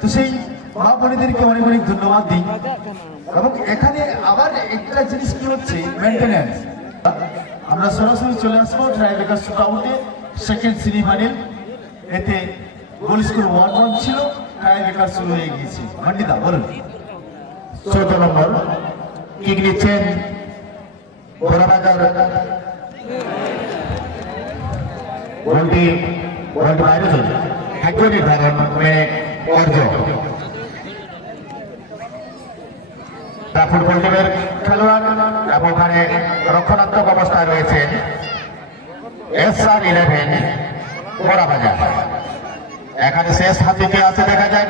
তো সেই মা বোনেদেরকে অনেক অনেক ধন্যবাদ দিই। এবং এখানে আবার একটা জিনিস কি হচ্ছে, মেনটেন্যান্স। আমরা সরাসরি চলে আসবো ট্রাইবেকার শুট আউটে সেকেন্ড সেমিফাইনাল। এতে গোল স্কোর 1-1 ছিল, ট্রাইবেকার শুরু হয়ে গিয়েছে। মান্ডিদা বলুন। 14 নম্বর কিক নিচ্ছেন বড়বাজার। বলটি বাইরে চলে খাদ্য নির্ধারণ অর্জ। ফুটবল টিমের খেলোয়াড় এবং ওখানে রক্ষণাত্মক অবস্থায় রয়েছেন SR11 বড়বাজার। এখানে শেষ হাতিতে আছে দেখা যায়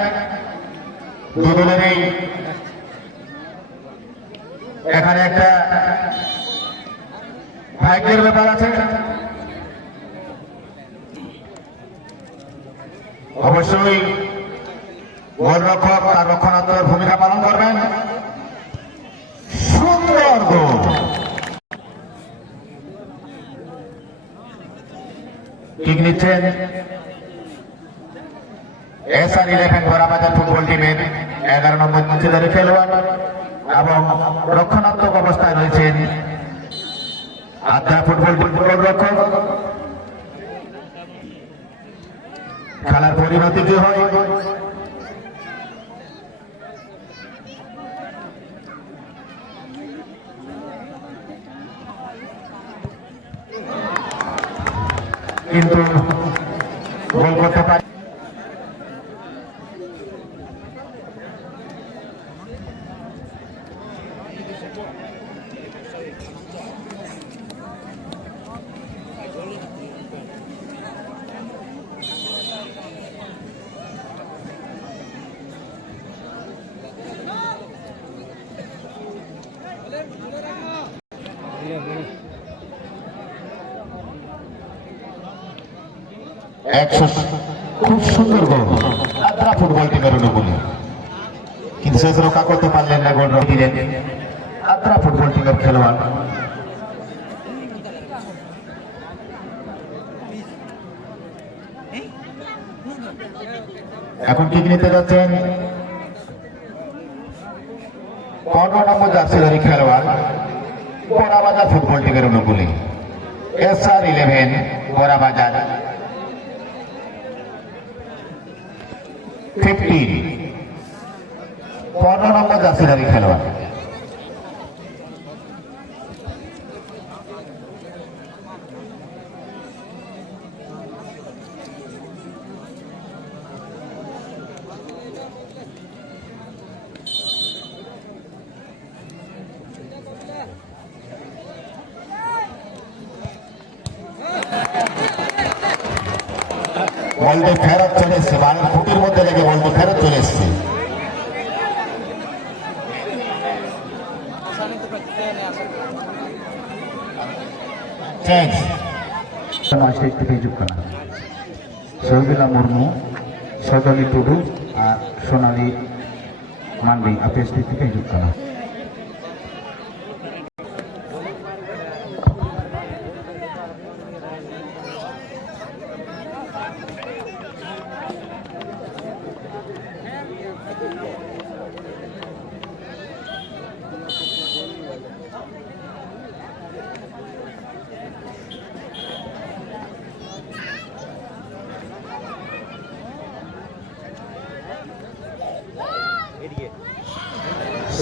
দুদলেরই এখানে একটা ভাগ্যের ব্যাপার আছে। অবশ্যই গোলরক্ষক তার রক্ষণাত্মক ভূমিকা পালন করবেন। সুন্দর গোল। কিক নিচ্ছেন SR11 বড়বাজার ফুটবল টিমের 11 নম্বর নিচেদারি খেলোয়াড় এবং রক্ষণাত্মক অবস্থায় রয়েছেন আদ্রা ফুটবল গোলরক্ষক। খেলার পরিণতি কি হয় কিন্তু গোল করতে পারে। খুব সুন্দর গোল আদ্রা ফুটবল টিমের অনুকূলে, কিন্তু শেষ রক্ষা করতে পারলেন না। গোল দিলেন আদ্রা ফুটবল টিমের খেলোয়াড়। এখন কিক নিতে যাচ্ছেন 15 নম্বর জার্সিধারী খেলোয়াড় বড়বাজার ফুটবল টিমের অনুকূলে SR11 বড়বাজার 15 নম্বর জার্সিধারী খেলোয়াড়। বলটি ফেরত চলে এসছে, 12 ফুটের মধ্যে লেগে বলটি ফেরত চলে এসছে। স্টেজ থেকে যুক্ত না শহীদুল্লাহ মুর্মু, সজনী টুডু আর সোনালী মান্ডি আপনি স্টেজ থেকে যুক্ত না।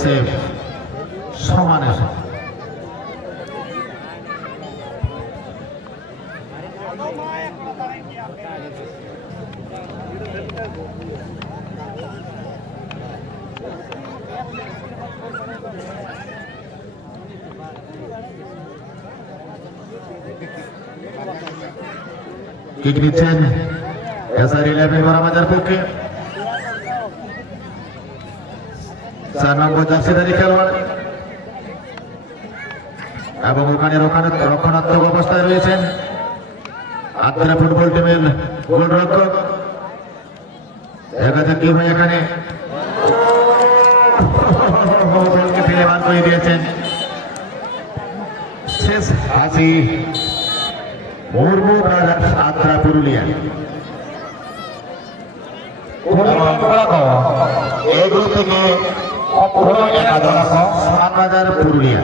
সেভ সমানে কিক নিচ্ছেন SR11 বড়বাজার পক্ষে 4 নম্বর জার্সিধারী খেলোয়াড় এবং ওখানে রক্ষণাত্মক অবস্থায় রয়েছেন আদ্রা ফুটবল টিমের গোলরক্ষক। দেখা যাক কি হয় এখানে। বলকে ফেলে বার করে দিয়েছেন। শেষ হাসি মুর্মু ব্রাদার্স আদ্রা পুরুলিয়া। এই গ্রুপ থেকে একাদশ সোনারবাজার পুরুলিয়া।